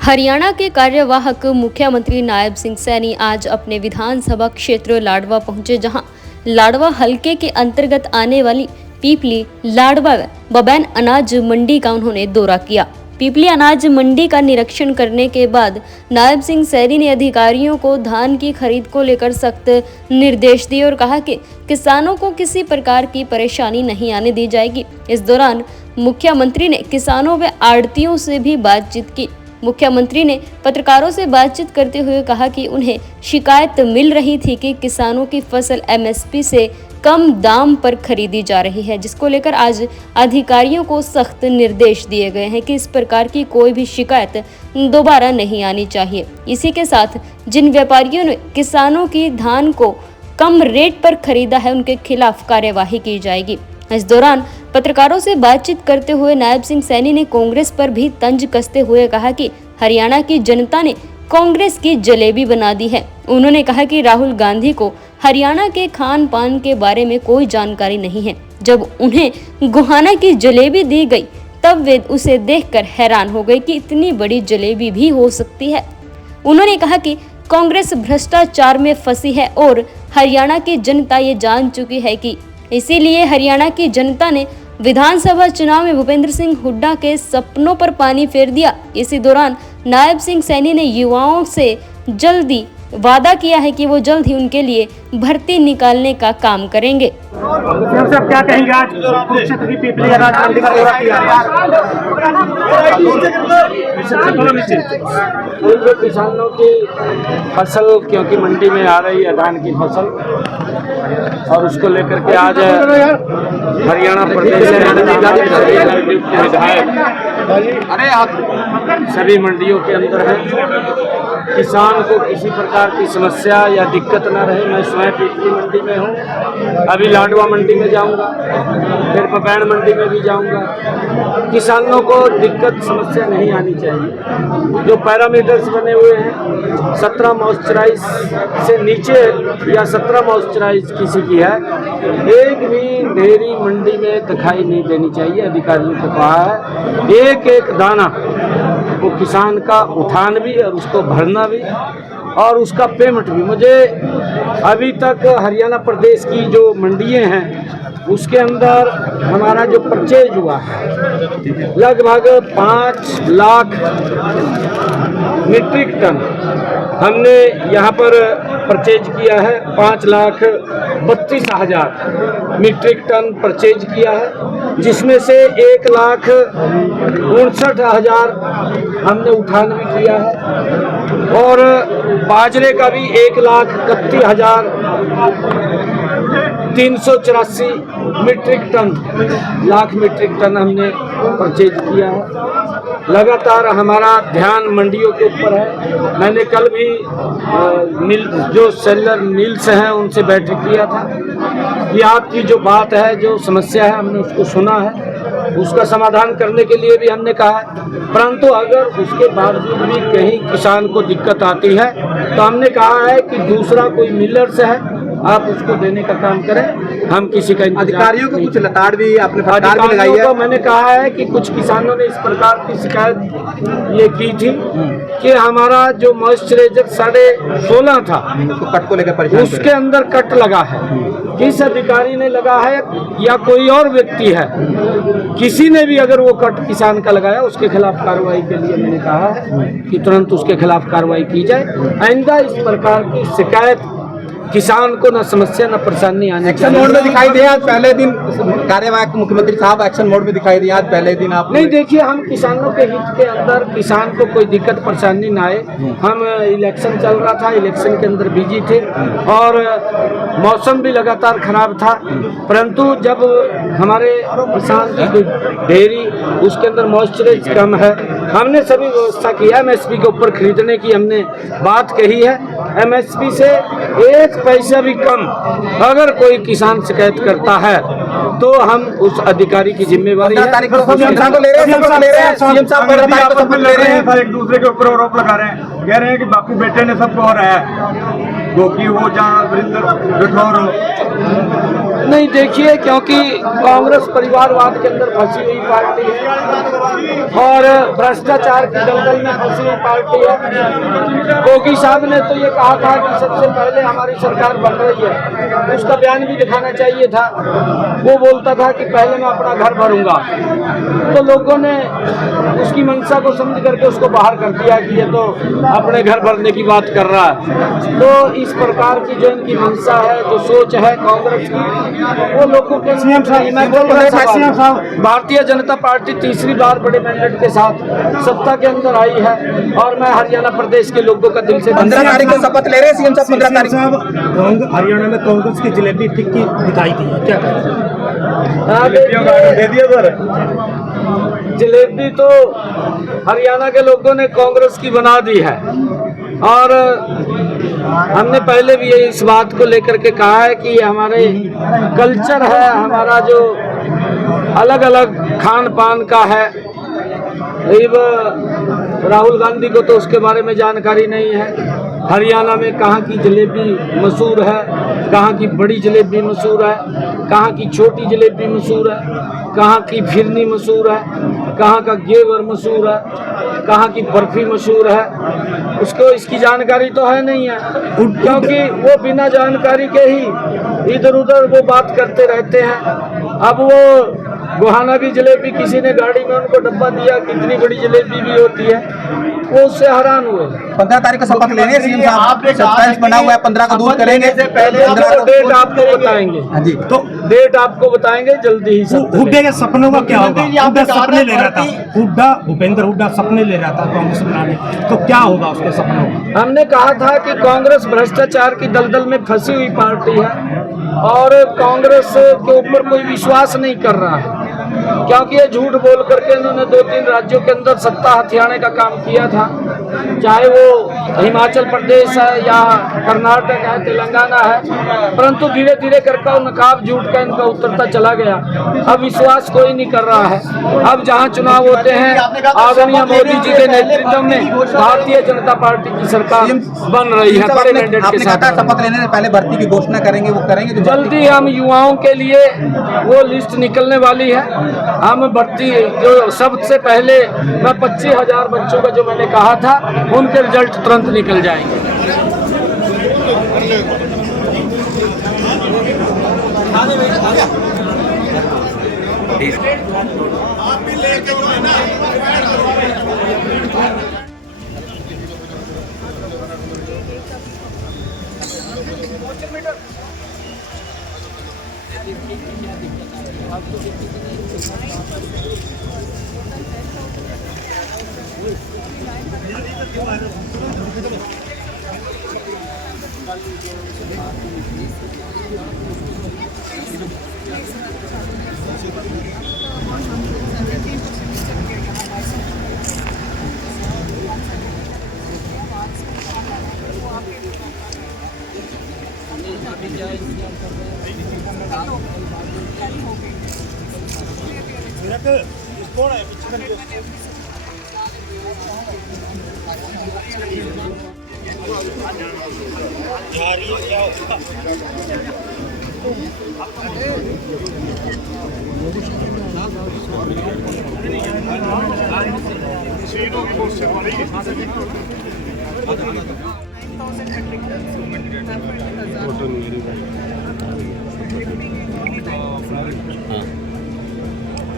हरियाणा के कार्यवाहक मुख्यमंत्री नायब सिंह सैनी आज अपने विधानसभा क्षेत्र लाडवा पहुंचे, जहां लाडवा हलके के अंतर्गत आने वाली पीपली लाडवा बबैन अनाज मंडी का उन्होंने दौरा किया। पीपली अनाज मंडी का निरीक्षण करने के बाद नायब सिंह सैनी ने अधिकारियों को धान की खरीद को लेकर सख्त निर्देश दिए और कहा कि किसानों को किसी प्रकार की परेशानी नहीं आने दी जाएगी। इस दौरान मुख्यमंत्री ने किसानों व आड़तियों से भी बातचीत की। मुख्यमंत्री ने पत्रकारों से बातचीत करते हुए कहा कि उन्हें शिकायत मिल रही थी कि किसानों की फसल एमएसपी से कम दाम पर खरीदी जा रही है, जिसको लेकर आज अधिकारियों को सख्त निर्देश दिए गए हैं कि इस प्रकार की कोई भी शिकायत दोबारा नहीं आनी चाहिए। इसी के साथ जिन व्यापारियों ने किसानों की धान को कम रेट पर खरीदा है, उनके खिलाफ कार्यवाही की जाएगी। इस दौरान पत्रकारों से बातचीत करते हुए नायब सिंह सैनी ने कांग्रेस पर भी तंज कसते हुए कहा कि हरियाणा की जनता ने कांग्रेस की जलेबी बना दी है। उन्होंने कहा कि राहुल गांधी को हरियाणा के खान पान के बारे में कोई जानकारी नहीं है। जब उन्हें गोहाना की जलेबी दी गई तब वे उसे देखकर हैरान हो गए कि इतनी बड़ी जलेबी भी हो सकती है। उन्होंने कहा कि कांग्रेस भ्रष्टाचार में फंसी है और हरियाणा की जनता ये जान चुकी है कि इसीलिए हरियाणा की जनता ने विधानसभा चुनाव में भूपेंद्र सिंह हुड्डा के सपनों पर पानी फेर दिया। इसी दौरान नायब सिंह सैनी ने युवाओं से जल्दी वादा किया है कि वो जल्द ही उनके लिए भर्ती निकालने का काम करेंगे। आप क्या कहेंगे? आज कुरुक्षेत्र की पीपली अनाज मंडी का दौरा किया जो किसानों की फसल, क्योंकि मंडी में आ रही है धान की फसल, और उसको लेकर के आज हरियाणा प्रदेश विधायक सभी मंडियों के अंदर है। किसान को किसी प्रकार की समस्या या दिक्कत न रहे। मैं स्वयं पीपली मंडी में हूँ, अभी लाडवा मंडी में जाऊंगा, फिर बबैन मंडी में भी जाऊंगा। किसानों को दिक्कत समस्या नहीं आनी चाहिए। जो पैरामीटर्स बने हुए हैं 17 मॉइस्चराइज से नीचे या 17 मॉइस्चराइज किसी की है, एक भी डेयरी मंडी में दिखाई नहीं देनी चाहिए। अधिकारियों को कहा है एक एक दाना वो किसान का उठान भी और उसको भरना भी और उसका पेमेंट भी। मुझे अभी तक हरियाणा प्रदेश की जो मंडियां हैं उसके अंदर हमारा जो परचेज हुआ है लगभग 5 लाख मीट्रिक टन हमने यहाँ पर परचेज किया है। 5,32,000 मीट्रिक टन परचेज किया है, जिसमें से 1,59,000 हमने उठान भी किया है और बाजरे का भी 1,31,384 मीट्रिक टन हमने परचेज किया है। लगातार हमारा ध्यान मंडियों के ऊपर है। मैंने कल भी जो सेलर मिल्स हैं उनसे बैठक किया था कि आपकी जो बात है, जो समस्या है, हमने उसको सुना है, उसका समाधान करने के लिए भी हमने कहा है। परंतु अगर उसके बावजूद भी कहीं किसान को दिक्कत आती है तो हमने कहा है कि दूसरा कोई मिलर्स है, आप उसको देने का काम करें। हम किसी का अधिकारियों को कुछ लताड़ भी आपने फटकार भी लगाई है। तो मैंने कहा है कि कुछ किसानों ने इस प्रकार की शिकायत ये की थी कि हमारा जो मॉइस्चराइजर 16.5 था उसको कट को लेकर परेशान, उसके अंदर कट लगा है। किस अधिकारी ने लगा है या कोई और व्यक्ति है, किसी ने भी अगर वो कट किसान का लगाया उसके खिलाफ कार्रवाई के लिए मैंने कहा है कि तुरंत उसके खिलाफ कार्रवाई की जाए। आइंदा इस प्रकार की शिकायत किसान को न समस्या न परेशानी आने। एक्शन मोड में दिखाई दिया आज पहले दिन कार्यवाहक मुख्यमंत्री साहब एक्शन मोड में दिखाई दिया आज पहले दिन। आप नहीं, देखिए, हम किसानों के हित के अंदर किसान को कोई दिक्कत परेशानी ना आए। हम इलेक्शन चल रहा था, इलेक्शन के अंदर बिजी थे और मौसम भी लगातार खराब था, परंतु जब हमारे किसान की डेयरी उसके अंदर मॉइस्चराइज कम है, हमने सभी व्यवस्था की। एमएसपी के ऊपर खरीदने की हमने बात कही है। एमएसपी से 1 पैसा भी कम अगर कोई किसान शिकायत करता है तो हम उस अधिकारी की जिम्मेवारी है। एक दूसरे के ऊपर आरोप लगा रहे हैं, कह रहे हैं कि बापू बेटे ने सबको हो रहा है, गोकी हो जहाँ वरिंदर राठौर हो। नहीं, देखिए, क्योंकि कांग्रेस परिवारवाद के अंदर फंसी हुई पार्टी है और भ्रष्टाचार की दलदल में फंसी हुई पार्टी है। गोगी साहब ने तो ये कहा था कि सबसे पहले हमारी सरकार बन रही है, उसका बयान भी दिखाना चाहिए था। वो बोलता था कि पहले मैं अपना घर भरूंगा, तो लोगों ने उसकी मंशा को समझ करके उसको बाहर कर दिया कि ये तो अपने घर भरने की बात कर रहा है। तो इस प्रकार की जो इनकी मंशा है, जो सोच है कांग्रेस की, वो लोगों के भारतीय जनता पार्टी तीसरी बार बड़े मैंडेट के साथ सत्ता के अंदर आई है और मैं हरियाणा प्रदेश के लोगों का दिल से 15 तारीख को शपथ ले रहे हैं सीएम साहब। 15 तारीख साहब हरियाणा में कांग्रेस की जलेबी टिक्की दिखाई दी है, क्या कहें? दे दिया सर। जलेबी तो हरियाणा के लोगों ने कांग्रेस की बना दी है और हमने पहले भी इस बात को लेकर के कहा है कि हमारे कल्चर है, हमारा जो अलग अलग खान पान का है। राहुल गांधी को तो उसके बारे में जानकारी नहीं है। हरियाणा में कहाँ की जलेबी मशहूर है, कहाँ की बड़ी जलेबी मशहूर है, कहाँ की छोटी जलेबी मशहूर है, कहाँ की फिरनी मशहूर है, कहाँ का घेवर मशहूर है, कहाँ की बर्फी मशहूर है। उसको इसकी जानकारी तो है नहीं है, क्योंकि वो बिना जानकारी के ही इधर उधर वो बात करते रहते हैं। अब वो गोहाना की जलेबी किसी ने गाड़ी में उनको डब्बा दिया, कितनी बड़ी जलेबी भी होती है, वो उससे हैरान हुए। 15 तारीख को शपथ लेंगे सीएम साहब, 27 बना हुआ है, 15 को दूर करेंगे। डेट आपको बताएंगे। हाँ जी, तो डेट आपको बताएंगे जल्दी ही। हुड्डा के सपनों का क्या होगा? हुड्डा सपने ले रहा था, हुड्डा भूपेंद्र हुड्डा सपने ले रहा था कांग्रेस बनाने, तो क्या होगा उसके सपनों का? हमने कहा था कि कांग्रेस भ्रष्टाचार की दलदल में फंसी हुई पार्टी है और कांग्रेस के ऊपर कोई विश्वास नहीं कर रहा है, क्योंकि ये झूठ बोल करके इन्होंने 2-3 राज्यों के अंदर सत्ता हथियाने का काम किया था, चाहे वो हिमाचल प्रदेश है या कर्नाटक है, तेलंगाना है, परंतु धीरे धीरे करके नकाब झूठ का इनका उतरता चला गया। अब विश्वास कोई नहीं कर रहा है। अब जहां चुनाव होते हैं, आदरणीय मोदी जी के नेतृत्व में भारतीय जनता पार्टी की सरकार बन रही है बड़े मैंडेट के साथ। शपथ लेने से पहले भर्ती की घोषणा करेंगे, वो करेंगे तो जल्दी हम युवाओं के लिए वो लिस्ट निकलने वाली है। हम भर्ती जो सबसे पहले मैं 25,000 बच्चों का जो मैंने कहा था, उनके रिजल्ट तुरंत निकल जाएंगे।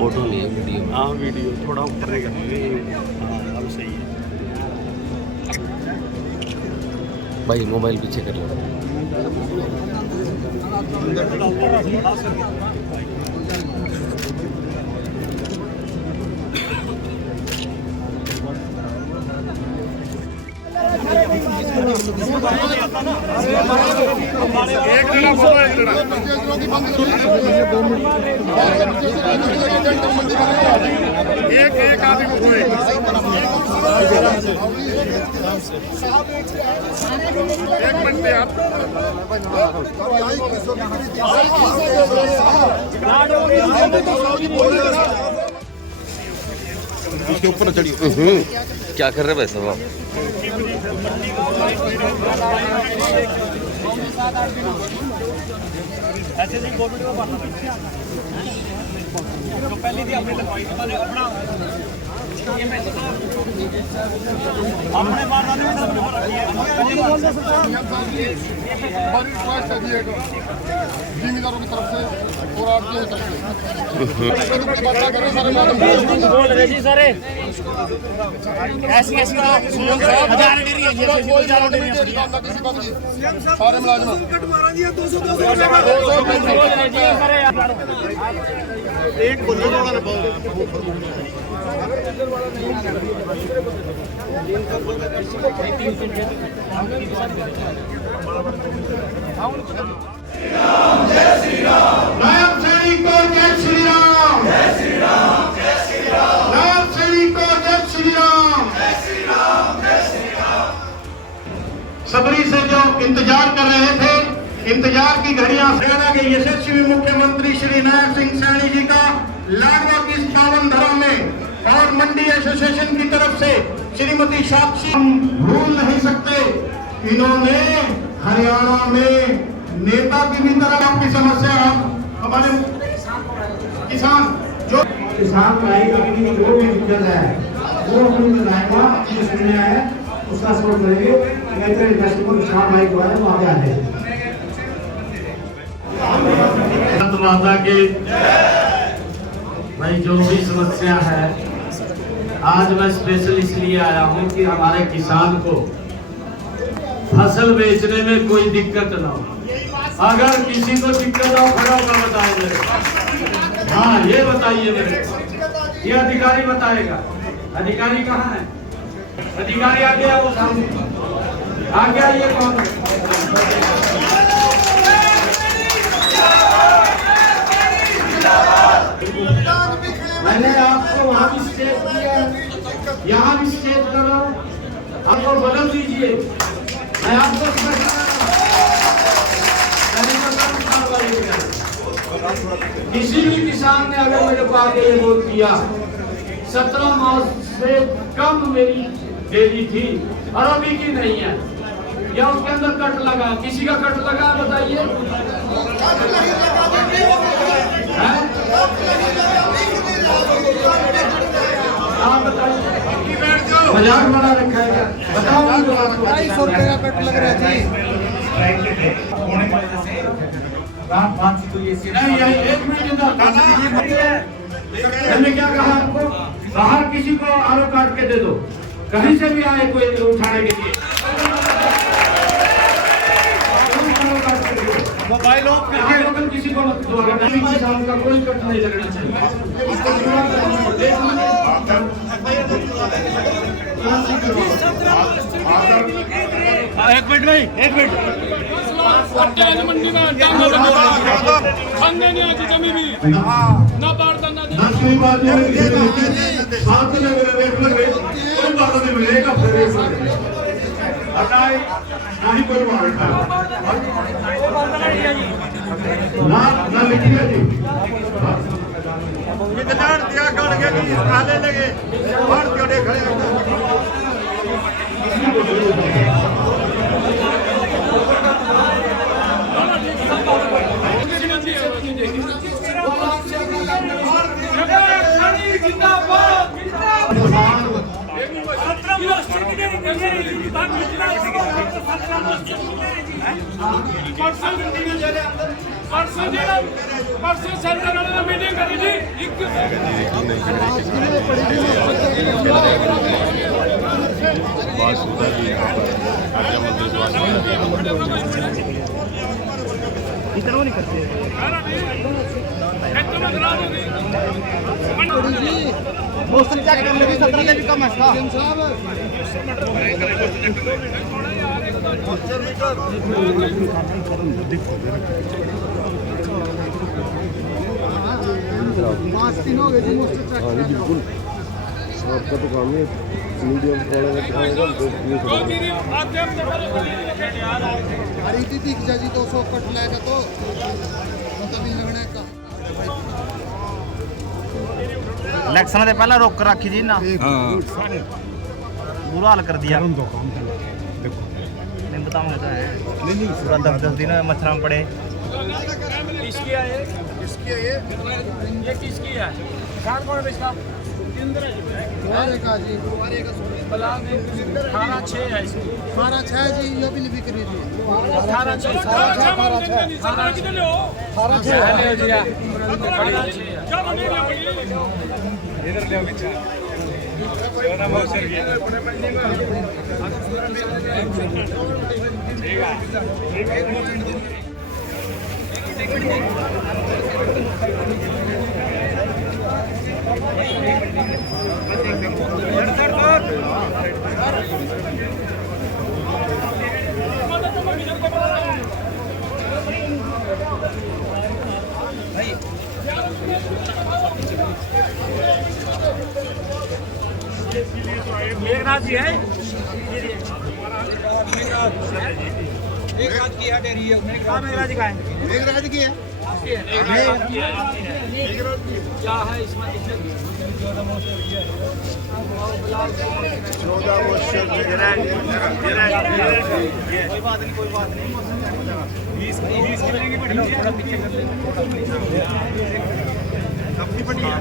फोटो नहीं है, वीडियो। हाँ वीडियो थोड़ा ऊपर करेंगे। हाँ अब सही है भाई, मोबाइल पीछे कर लो। एक आदमी को एक मिनट आप उसके ऊपर चढ़ी। क्या कर रहे भाई साहब आप? हमारी रिक्वेस्ट है जी एक जिम्मेदारों की तरफ से और आपकी तरफ से बात करें सारे बोल रहे जी सारे ऐसी ऐसी सारे मुलाजिम एक बोलो नायब सैनिक को जय श्री राम, जय श्री राम, जय श्री राम। नायब सैनिक को जय श्री राम, जय श्री राम, जय श्री राम। सबरी से जो इंतजार कर रहे थे, इंतजार की घड़ियां सेना के यशस्वी मुख्यमंत्री श्री नायब सिंह सैनी जी का लाडवा की इस पावन धरा में और मंडी एसोसिएशन की तरफ से श्रीमती साक्षी हम भूल नहीं सकते। इन्होंने हरियाणा में नेता की भी तरह आपकी समस्या हमारे किसान जो किसान भाई अपनी जो भी दिक्कत है वो अपनी बताएगा, अपनी सुनने है उसका सपोर्ट करेंगे। नेत्र इंडस्ट्री किसान भाई जो है वो आगे आ जाएंगे। माता की भाई जो भी समस्या है आज मैं स्पेशल इसलिए आया हूँ कि हमारे किसान को फसल बेचने में कोई दिक्कत ना हो। अगर किसी को दिक्कत हो खड़ा होकर बताए मेरे, हाँ ये बताइए मेरे, ये अधिकारी बताएगा। अधिकारी कहाँ है? अधिकारी आ गया, वो सामने आ गया। ये कौन है? मैंने आपको वहाँ भी स्टेज दिया, यहाँ भी स्टेज कर रहा हूँ, आपको बदल दीजिए। मैं आपको किसी भी किसान ने अगर मेरे को आके ये वोट किया, 17 मास से कम मेरी देरी थी और अभी की नहीं है, या उसके अंदर कट लगा, किसी का कट लगा बताइए? आप बताइए, मजाक बना रखा है क्या? बताओ। 250 रुपए का कट लग रहा है जी। मैंने क्या कहा आपको? बाहर किसी को आरो काट के दे दो, कहीं से भी आए कोई उठाने के लिए मोबाइल किसी को मत दो। अगर नहीं किसान का कोई कट नहीं लगना चाहिए। एक मिनट नहीं, एक मिनट मंडी में खाने नहीं आती जमी भी ना बाढ़ ना कोई ना लिखिए जी कितना दिया काट के खाने लगे और क्यों नहीं खड़े परसों सेंटर वाले मीटिंग करी जी। इतना नहीं करते मौसम क्या कर लगी 17 का भी कम है बिल्कुल आपका तो काम है मीडियम जी 200 कट लेगा तो लगने का इलेक्शन से पहले रोक रखी जी ना, बुरा हाल कर दिया। नहीं बताऊंगा तो है पूरा 10 दिन मच्छर में पड़े। किसकी है ये? किसकी है ये? किसकी है? किसान कौन है इसका? का जी 18,600 है इसमें। 12,600 जी यो भी नहीं बिक रही जी 18,600 मेघनाथ जी है मेघराज की है डेयरी है मेघराज जी का है मेघराज की है क्या है इसमें 14 वर्ष कोई बात नहीं 20 के लेंगे थोड़ा पीछे कर लेंगे अपनी पड़ी है